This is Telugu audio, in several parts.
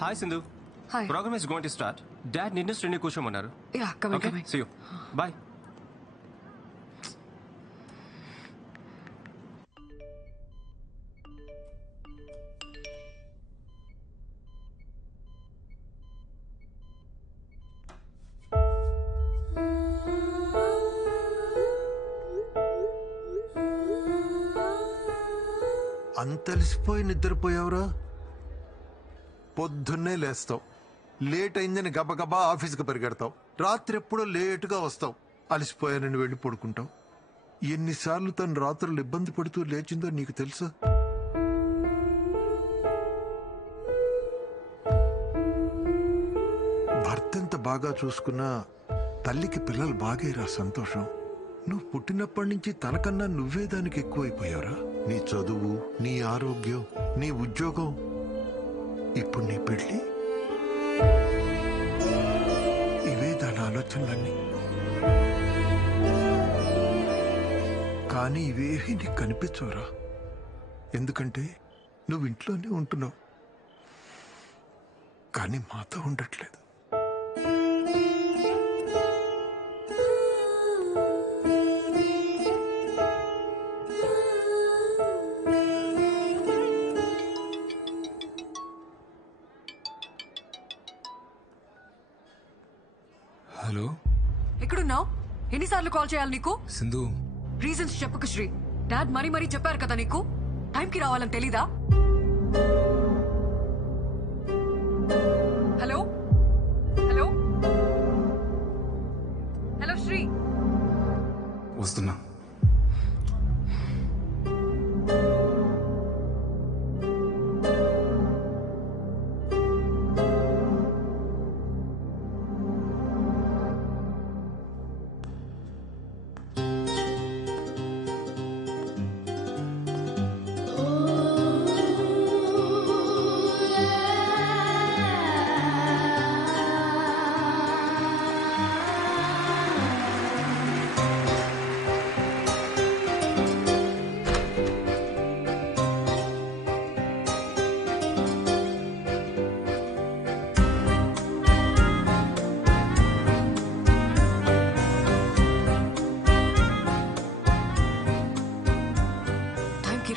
Hi, Sindhu. Hi. Program is going to start. Dad, నిన్ను శ్రేణి కూర్చోమన్నారు. Yeah, coming, Okay, coming. see you. Bye. అంతలిసిపోయి నిద్రపోయావురా? పొద్దున్నే లేస్తావు, లేట్ అయిందని గబగబా ఆఫీస్కి పరిగెడతావు, రాత్రి ఎప్పుడో లేటుగా వస్తావు, అలసిపోయానని వెళ్ళి పడుకుంటావు. ఎన్నిసార్లు తను రాత్రులు ఇబ్బంది పడుతూ లేచిందో నీకు తెలుసా? భర్త ఎంత బాగా చూసుకున్నా తల్లికి పిల్లలు బాగేరా సంతోషం. నువ్వు పుట్టినప్పటి నుంచి తనకన్నా నువ్వే దానికి ఎక్కువైపోయావురా. నీ చదువు, నీ ఆరోగ్యం, నీ ఉద్యోగం, ఇప్పుడు నీ పెళ్లి, ఇవే దాని ఆలోచనలన్నీ. కానీ ఇవేవి నీకు కనిపించవురా, ఎందుకంటే నువ్వు ఇంట్లోనే ఉంటున్నావు, కానీ మాతో ఉండట్లేదు. హలో, ఎక్కడున్నావు? ఎన్నిసార్లు కాల్ చేయాలి నీకు? సింధు. రీజన్స్ చెప్పకు శ్రీ. డాడ్ మరీ చెప్పారు కదా నీకు, టైంకి రావాలని తెలీదా? Hello hello hello Sri. వస్తున్నా.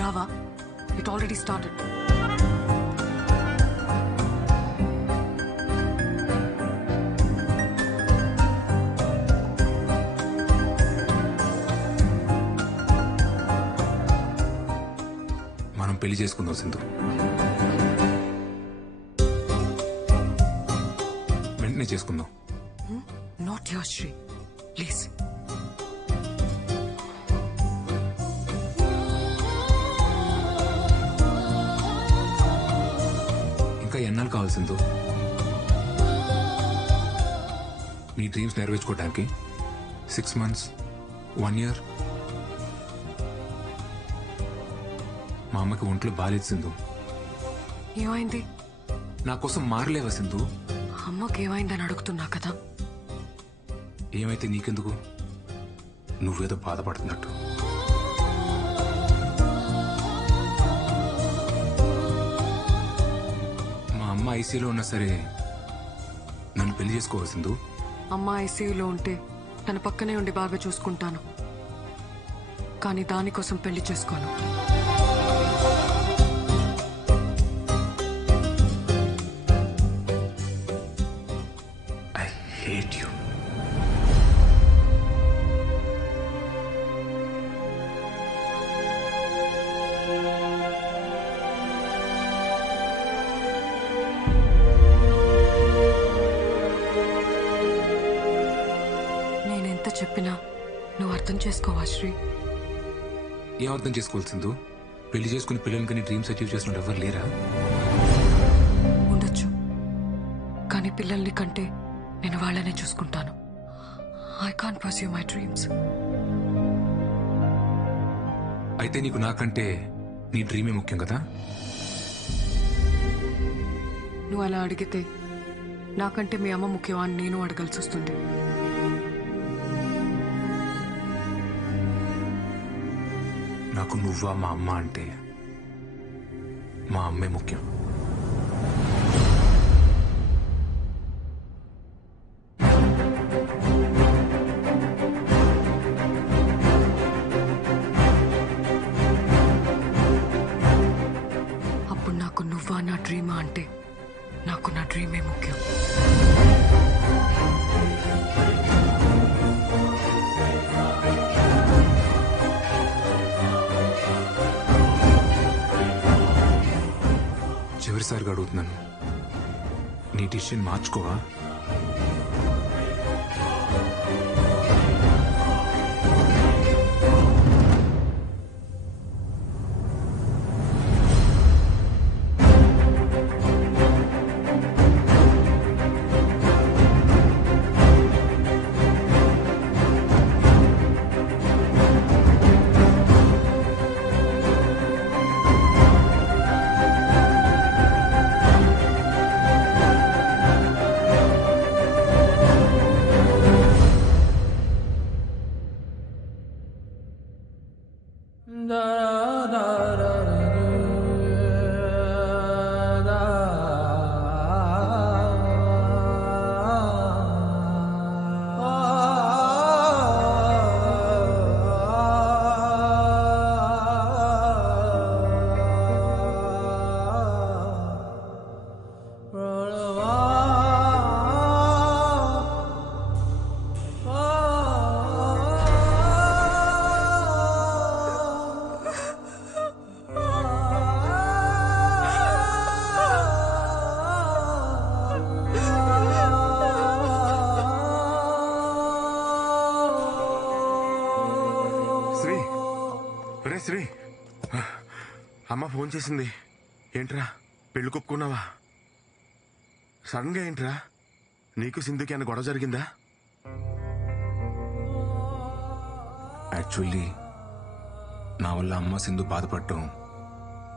రావా? It already started. మనం పెళ్లి చేసుకుందాం సింధు. వెంటనే చేసుకుందాం. Not your Sri, please. ఇంకా ఎన్నాళ్ళు కావాలి సింధు? నీ డ్రీమ్స్ నెరవేర్చుకోవడానికి 6 months, 1 year? మా అమ్మకి ఒంట్లో బాలేదు సింధు. ఏమైంది? నా కోసం మారలేవా సింధు? అమ్మకి ఏమైందని అడుగుతున్నా కదా. ఏమైతే నీకెందుకు? నువ్వేదో బాధపడుతున్నట్టు. మా అమ్మ ఐసీయూలో ఉన్నా సరే నన్ను పెళ్లి చేసుకోవాల్సిందు. అమ్మ ఐసీయూలో ఉంటే తన పక్కనే ఉండి బాగా చూసుకుంటాను, కానీ దానికోసం పెళ్లి చేసుకోను. I hate you. నేనెంత చెప్పినా నువ్వు అర్థం చేసుకోవా శ్రీ? ఏం అర్థం చేసుకోవాల్సిందో? పెళ్లి చేసుకుని పిల్లలకి కానీ డ్రీమ్స్ అచీవ్ చేసిన ఎవరు లేరా? ఉండొచ్చు, కానీ పిల్లల్ని కంటే నేను వాళ్ళనే చూసుకుంటాను. I can't pursue my dreams. అయితే నీకు నాకంటే నీ డ్రీమే ముఖ్యం కదా? నువ్వు అలా అడిగితే నాకంటే మీ అమ్మ ముఖ్యమా అని నేను అడగాల్సి వస్తుంది. నాకు నువ్వా మా అమ్మ అంటే మా అమ్మే ముఖ్యం. నువ్వా నా డ్రీమా అంటే నాకు నా డ్రీమే ముఖ్యం. చివరిసారిగా అడుగుతున్నాను, నీ డిసిషన్ మార్చుకోవా? శ్రీ, అమ్మ ఫోన్ చేసింది. ఏంట్రా పెళ్లి కొప్పుకున్నావా? సడన్ గా ఏంట్రా? నీకు సింధుకి అన్న గొడవ జరిగిందా? యాక్చువల్లీ నా వల్ల అమ్మ సింధు బాధపడటం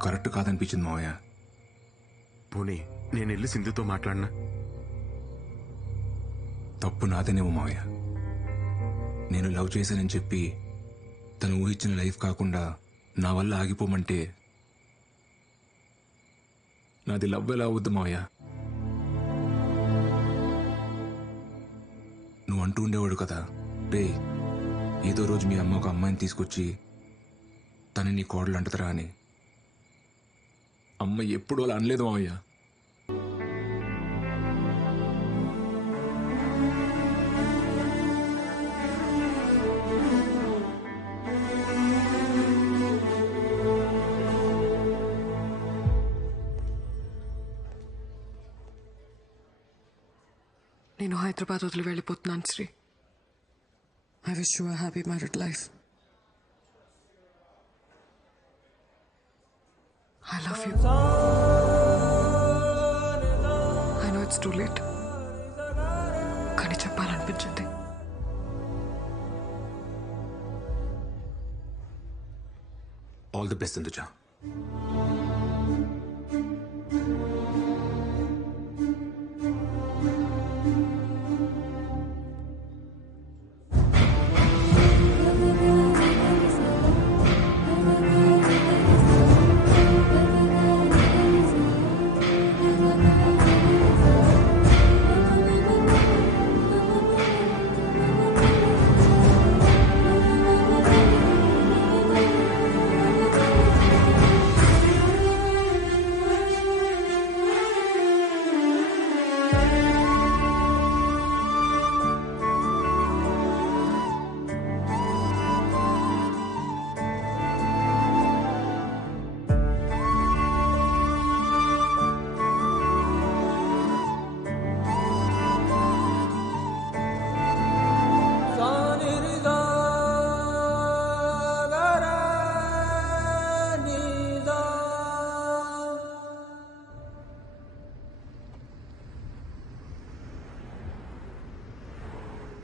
కరెక్ట్ కాదనిపించింది మావయ్య. పోనీ నేను వెళ్ళి సింధుతో మాట్లాడినా? తప్పు నాదేనేమో మావయ్య. నేను లవ్ చేశానని చెప్పి తను ఊహించిన లైఫ్ కాకుండా నా వల్ల ఆగిపోమంటే నాది లవ్ ఎలా అవుద్దు మావయ్య? నువ్వు అంటూ ఉండేవాడు కదా, రే ఏదో రోజు మీ అమ్మ ఒక అమ్మాయిని తీసుకొచ్చి తను నీ కోడలు అంటదరా అని. అమ్మ ఎప్పుడు అలా అనలేదు మావయ్య. నేను హైదరాబాద్ వదిలి వెళ్ళిపోతున్నాను Sri. I wish you a happy married life. I love you. I know it's too late, కానీ చెప్పాలనిపించింది. All the best Sindhuja.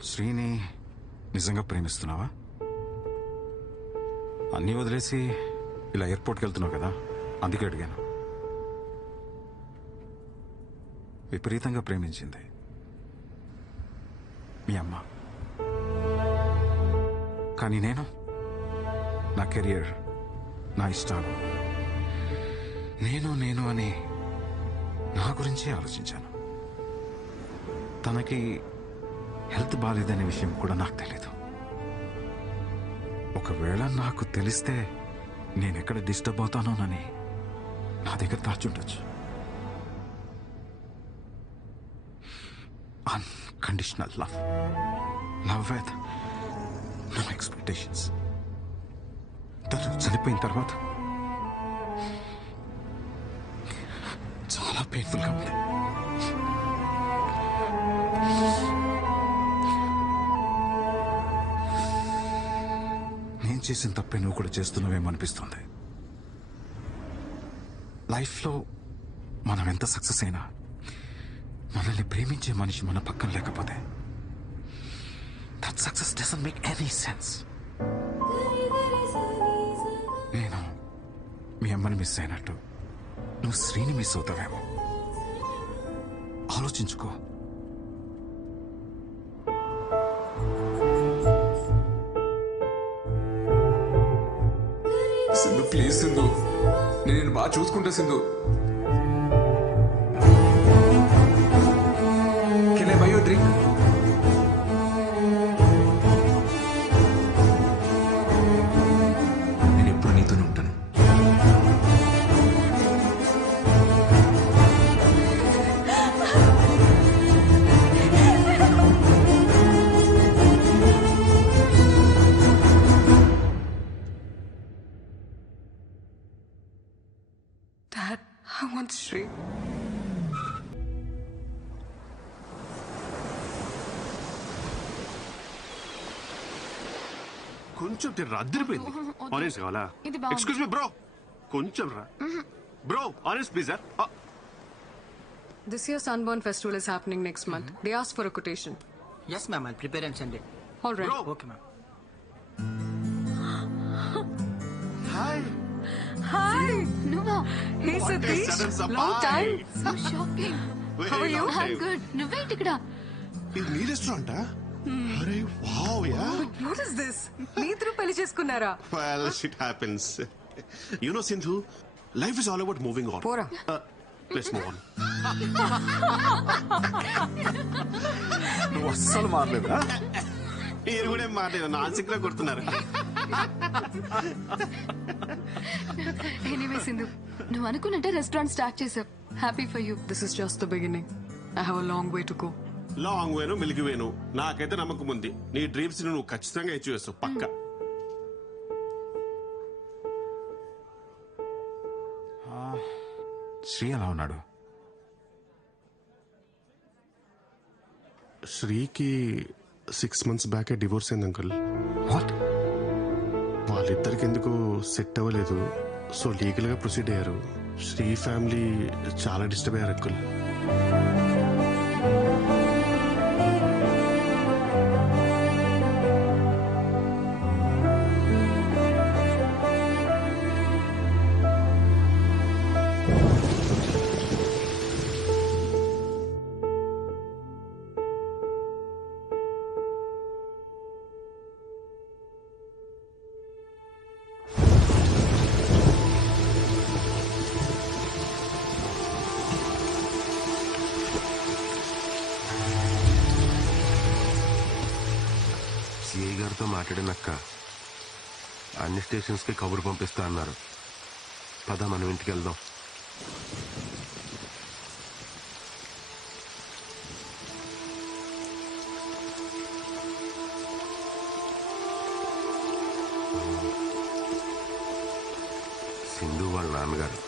శ్రీని నిజంగా ప్రేమిస్తున్నావా? అన్నీ వదిలేసి ఇలా ఎయిర్పోర్ట్కి వెళ్తున్నావు కదా, అందుకే అడిగాను. విపరీతంగా ప్రేమించింది మీ అమ్మ. కానీ నేను నా కెరియర్, నా ఇష్టాలు, నేను అని నా గురించే ఆలోచించాను. తనకి హెల్త్ బాగాలేదనే విషయం కూడా నాకు తెలీదు. ఒకవేళ నాకు తెలిస్తే నేనెక్కడ డిస్టర్బ్ అవుతానోనని నా దగ్గర దాచుండొచ్చు. Unconditional love, love with no expectations. తను చనిపోయిన తర్వాత చాలా పెయిన్ఫుల్గా ఉంది. నేను చేసిన తప్పే నువ్వు కూడా చేస్తున్నావేమో అనిపిస్తుంది. లైఫ్లో మనం ఎంత సక్సెస్ అయినా మనల్ని ప్రేమించే మనిషి మన పక్కన లేకపోతే that success doesn't make any sense. నేను మీ అమ్మని మిస్ అయినట్టు నువ్వు శ్రీని మిస్ అవుతావేమో. ఆలోచించుకో. సింధు ప్లీజ్ సింధు, నేను బాగా చూసుకుంటా Sindhu. Can I by you drink? నేను ఎప్పుడు నీతోనే ఉంటాను. Dad, I want Sri. కొంచెం తిర్రా, అద్దరిపోయింది. ఆరెంజ్ కావాలా? ఇది బాగుంది. ఎక్స్క్యూజ్ మీ బ్రో, కొంచెం రా bro. Orange please sir. This year's Sunburn Festival is happening next month. They asked for a quotation. Yes, ma'am. I'll prepare and send it. All right. Bro. Okay, ma'am. Hi. Hi. నువ్వా? Hey, Satish. sudden surprise. Long time. So shocking. How are you? I'm good. నువ్వేంటి ఇక్కడ? ఇది నీ రెస్టారెంటా? అరే wow yeah. What is this? మీ ఇద్దరు పెళ్లి చేసుకున్నారా? Well, shit happens. You know, Sindhu, life is all about moving on. పోరా. Let's move on. నువ్వు అస్సలు మారలేదా? మీరు కూడా ఏం మాట్లాడారు, నాన్సిక్ లో కొడుతున్నారు. ఎనీవే సింధు, నువ్వు అనుకున్నట్టే రెస్టారెంట్ స్టార్ట్ చేసావు. Happy for you. This is just the beginning. I have a long way to go. Long వేను మిల్కి వేను, నాకైతే నమ్మకం ఉంది. నీ డ్రీమ్స్ నువ్వు ఖచ్చితంగా అచీవ్ చేస్తావు పక్క. శ్రీ ఎలా ఉన్నాడు? శ్రీకి 6 months బ్యాక్ డివోర్స్ అయింది అంకుల్. వాట్? వాళ్ళిద్దరికి ఎందుకు సెట్ అవ్వలేదు, సో లీగల్ గా ప్రొసీడ్ అయ్యారు. శ్రీ ఫ్యామిలీ చాలా డిస్టర్బ్ అయ్యారు అంకుల్. సిఐ గారితో మాట్లాడినక్క అన్ని స్టేషన్స్ కి కబురు పంపిస్తా అన్నారు. పద మనం ఇంటికి వెళ్దాం. సింధు వాళ్ళ నాన్నగారు.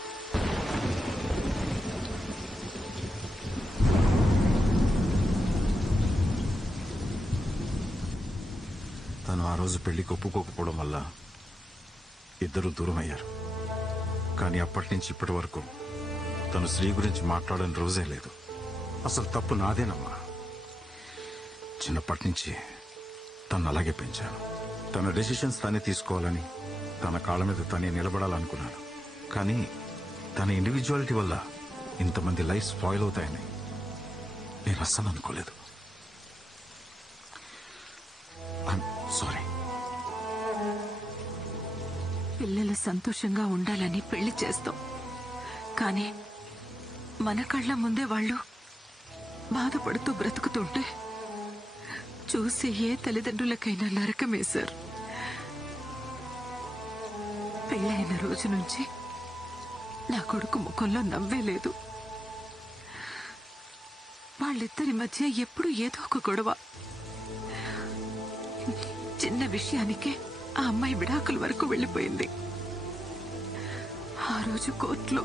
తను ఆ రోజు పెళ్లికి ఒప్పుకోకపోవడం వల్ల ఇద్దరు దూరం అయ్యారు. కానీ అప్పటి నుంచి ఇప్పటి వరకు తను శ్రీ గురించి మాట్లాడని రోజే లేదు. అసలు తప్పు నాదేనమ్మా. చిన్నప్పటి నుంచి తను అలాగే పెంచాను. తన డెసిషన్స్ తనే తీసుకోవాలని, తన కాళ్ళ మీద తనే నిలబడాలనుకున్నాను. కానీ తన ఇండివిజువాలిటీ వల్ల ఇంతమంది లైఫ్ స్పాయిల్ అవుతాయని నేను అస్సలు అనుకోలేదు. సారీ. పిల్లలు సంతోషంగా ఉండాలని పెళ్లి చేస్తాం, కానీ మన కళ్ళ ముందే వాళ్ళు బాధపడుతూ బ్రతుకుతుంటే చూసి ఏ తల్లిదండ్రులకైనా నరకమే సార్. పెళ్ళైన రోజు నుంచి నా కొడుకు ముఖంలో నవ్వే లేదు. వాళ్ళిద్దరి మధ్య ఎప్పుడు ఏదో ఒక గొడవ. చిన్న విషయానికే ఆ అమ్మాయి విడాకుల వరకు వెళ్ళిపోయింది. ఆ రోజు కోర్టులో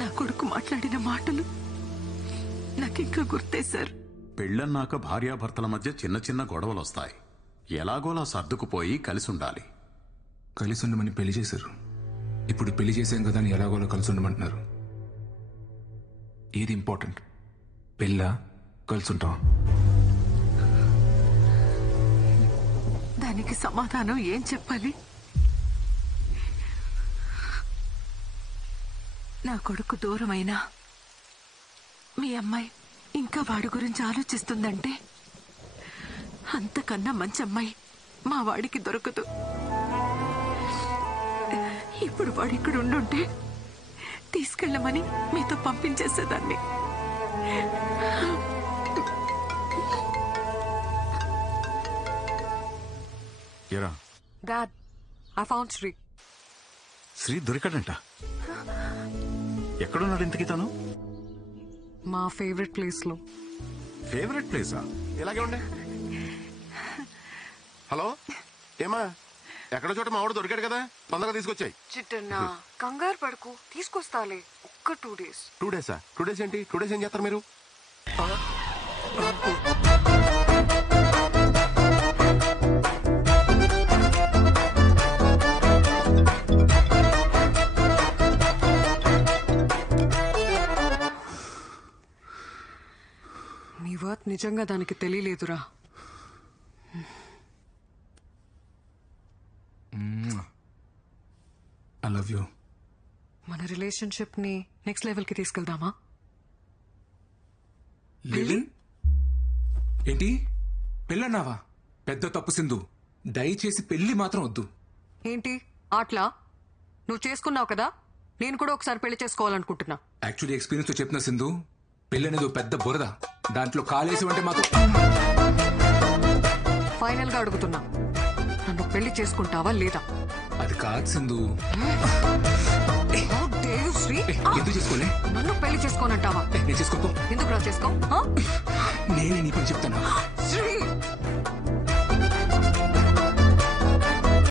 నా కొడుకు మాట్లాడిన మాటలు నాకింకా గుర్తే సార్. పెళ్ళన్నాక భార్యాభర్తల మధ్య చిన్న చిన్న గొడవలు వస్తాయి. ఎలాగోలా సర్దుకుపోయి కలిసి ఉండాలి. కలిసి ఉండమని పెళ్లి చేశారు. ఇప్పుడు పెళ్లి చేసాం కదా అని ఎలాగోలా కలిసి ఉండమంటున్నారు. ఏది ఇంపార్టెంట్, పెళ్ళా కలిసి ఉంటాం? దానికి సమాధానం ఏం చెప్పాలి? నా కొడుకు దూరమైనా మీ అమ్మాయి ఇంకా వాడి గురించి ఆలోచిస్తుందంటే అంతకన్నా మంచి అమ్మాయి మా వాడికి దొరకదు. ఇప్పుడు వాడు ఇక్కడ ఉండుంటే తీసుకెళ్ళమని మీతో పంపించేసేదాన్ని. ఎరా dad, I found Sri. Sri దొరికాడంట. ఎక్కడున్నాడు ఇంతకీ తను? మా ఫేవరెట్ ప్లేస్ లో. ఫేవరెట్ ప్లేసా? ఇలాగే ఉండే. హలో, ఏమా ఎక్కడో చోట మావాడు దొరికాడు కదా, తొందరగా తీసుకొచ్చాయి. చిట్టన్నా కంగారు పడుకు, తీసుకొస్తాలే. ఒక్క 2 days. 2 days? 2 days ఏంటి? 2 days ఏం చేస్తారు మీరు? నీ వర్త్ నిజంగా దానికి తెలియలేదురా. I love you. మన రిలేషన్షిప్ ని నెక్స్ట్ లెవెల్ కి తీసుకెళ్దామా? లివిన్? ఏంటి పెళ్ళన్నావా? పెద్ద తప్పు సింధు. దయచేసి పెళ్లి మాత్రం వద్దు. ఏంటి ఆట్లా? నువ్వు చేసుకున్నావు కదా, నేను కూడా ఒకసారి పెళ్లి చేసుకోవాలనుకుంటున్నా. యాక్చువల్లీ ఎక్స్పీరియన్స్ తో చెప్పిన సింధు, పెళ్లి అనేది ఓ పెద్ద బురద. దాంట్లో కాలేసి అంటే మాత్రం. ఫైనల్ గా అడుగుతున్నా, నన్ను పెళ్లి చేసుకుంటావా లేదా? అది కాదు Sindhu. How dare you, Shri? ఎందుకు చేసుకోలే? నన్ను పెళ్లి చేసుకోనంటావా? నేను చేసుకో. ఎందుకు రా చేసుకో? నేనే నీ పని చెప్తాను. శ్రీ